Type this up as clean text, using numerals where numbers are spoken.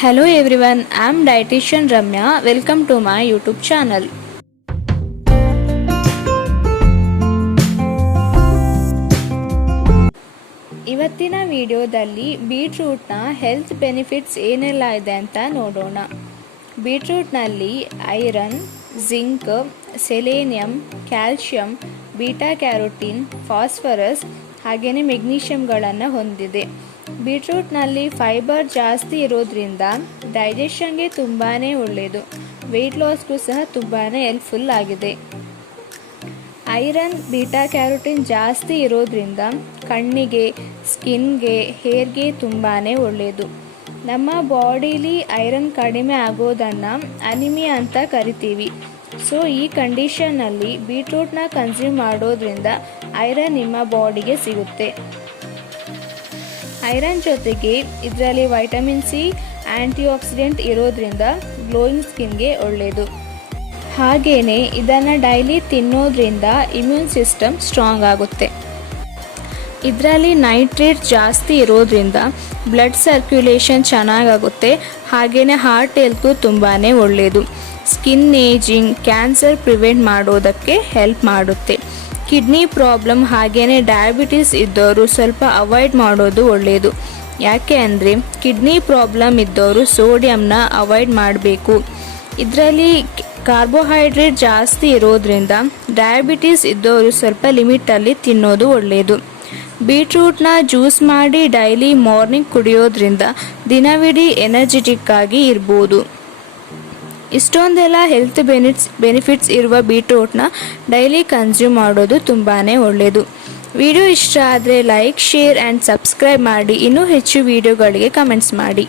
Hello everyone, I am dietitian Ramya. Welcome to my YouTube channel. ಇವತ್ತಿನ ವಿಡಿಯೋದಲ್ಲಿ ಬೀಟ್ರೂಟ್ನ health benefits ಏನೆಲ್ಲ ಇದೆ ಅಂತ ನೋಡೋಣ. ಬೀಟ್ರೂಟ್ನಲ್ಲಿ iron, zinc, selenium, calcium, beta carotene, phosphorus ಹಾಗೆಯೇ ಮೆಗ್ನೀಷಿಯಂಗಳನ್ನು ಹೊಂದಿದೆ. ಬೀಟ್ರೂಟ್ನಲ್ಲಿ ಫೈಬರ್ ಜಾಸ್ತಿ ಇರೋದ್ರಿಂದ ಡೈಜೆಷನ್ಗೆ ತುಂಬಾ ಒಳ್ಳೆಯದು. ವೆಯ್ಟ್ ಲಾಸ್ಗೂ ಸಹ ತುಂಬಾ ಹೆಲ್ಪ್ಫುಲ್ ಆಗಿದೆ. ಐರನ್, ಬೀಟಾ ಕ್ಯಾರೋಟಿನ್ ಜಾಸ್ತಿ ಇರೋದ್ರಿಂದ ಕಣ್ಣಿಗೆ, ಸ್ಕಿನ್ಗೆ, ಹೇರ್ಗೆ ತುಂಬಾ ಒಳ್ಳೆಯದು. ನಮ್ಮ ಬಾಡಿಲಿ ಐರನ್ ಕಡಿಮೆ ಆಗೋದನ್ನು ಅನಿಮಿಯಾ ಅಂತ ಕರಿತೀವಿ. ಸೊ ಈ ಕಂಡೀಷನ್ನಲ್ಲಿ ಬೀಟ್ರೂಟ್ನ ಕನ್ಸ್ಯೂಮ್ ಮಾಡೋದ್ರಿಂದ ಐರನ್ ನಿಮ್ಮ ಬಾಡಿಗೆ ಸಿಗುತ್ತೆ. ಐರನ್ ಜೊತೆಗೆ ಇದರಲ್ಲಿ ವೈಟಮಿನ್ ಸಿ, ಆ್ಯಂಟಿ ಆಕ್ಸಿಡೆಂಟ್ ಇರೋದ್ರಿಂದ ಗ್ಲೋಯಿಂಗ್ ಸ್ಕಿನ್ಗೆ ಒಳ್ಳೆಯದು. ಹಾಗೆಯೇ ಇದನ್ನು ಡೈಲಿ ತಿನ್ನೋದ್ರಿಂದ ಇಮ್ಯೂನ್ ಸಿಸ್ಟಮ್ ಸ್ಟ್ರಾಂಗ್ ಆಗುತ್ತೆ. ಇದರಲ್ಲಿ ನೈಟ್ರೇಟ್ ಜಾಸ್ತಿ ಇರೋದ್ರಿಂದ ಬ್ಲಡ್ ಸರ್ಕ್ಯುಲೇಷನ್ ಚೆನ್ನಾಗಾಗುತ್ತೆ. ಹಾಗೆಯೇ ಹಾರ್ಟ್ ಹೆಲ್ತ್ಗೂ ತುಂಬಾ ಒಳ್ಳೆಯದು. ಸ್ಕಿನ್ ಏಜಿಂಗ್, ಕ್ಯಾನ್ಸರ್ ಪ್ರಿವೆಂಟ್ ಮಾಡೋದಕ್ಕೆ ಹೆಲ್ಪ್ ಮಾಡುತ್ತೆ. ಕಿಡ್ನಿ ಪ್ರಾಬ್ಲಮ್ ಹಾಗೆಯೇ ಡಯಾಬಿಟಿಸ್ ಇದ್ದವರು ಸ್ವಲ್ಪ ಅವಾಯ್ಡ್ ಮಾಡೋದು ಒಳ್ಳೆಯದು. ಯಾಕೆ ಅಂದರೆ ಕಿಡ್ನಿ ಪ್ರಾಬ್ಲಮ್ ಇದ್ದವರು ಸೋಡಿಯಂನ ಅವಾಯ್ಡ್ ಮಾಡಬೇಕು. ಇದರಲ್ಲಿ ಕಾರ್ಬೋಹೈಡ್ರೇಟ್ ಜಾಸ್ತಿ ಇರೋದ್ರಿಂದ ಡಯಾಬಿಟಿಸ್ ಇದ್ದವರು ಸ್ವಲ್ಪ ಲಿಮಿಟಲ್ಲಿ ತಿನ್ನೋದು ಒಳ್ಳೆಯದು. ಬೀಟ್ರೂಟ್ನ ಜ್ಯೂಸ್ ಮಾಡಿ ಡೈಲಿ ಮಾರ್ನಿಂಗ್ ಕುಡಿಯೋದ್ರಿಂದ ದಿನವಿಡೀ ಎನರ್ಜೆಟಿಕ್ ಆಗಿ ಇರ್ಬೋದು. ಇಷ್ಟೊಂದೆಲ್ಲ ಹೆಲ್ತ್ ಬೆನಿಫಿಟ್ಸ್ ಇರುವ ಬೀಟ್ರೂಟ್ನ ಡೈಲಿ ಕನ್ಸ್ಯೂಮ್ ಮಾಡೋದು ತುಂಬಾ ಒಳ್ಳೆಯದು. ವಿಡಿಯೋ ಇಷ್ಟ ಆದರೆ ಲೈಕ್, ಶೇರ್ ಆ್ಯಂಡ್ ಸಬ್ಸ್ಕ್ರೈಬ್ ಮಾಡಿ. ಇನ್ನೂ ಹೆಚ್ಚು ವಿಡಿಯೋಗಳಿಗೆ ಕಮೆಂಟ್ಸ್ ಮಾಡಿ.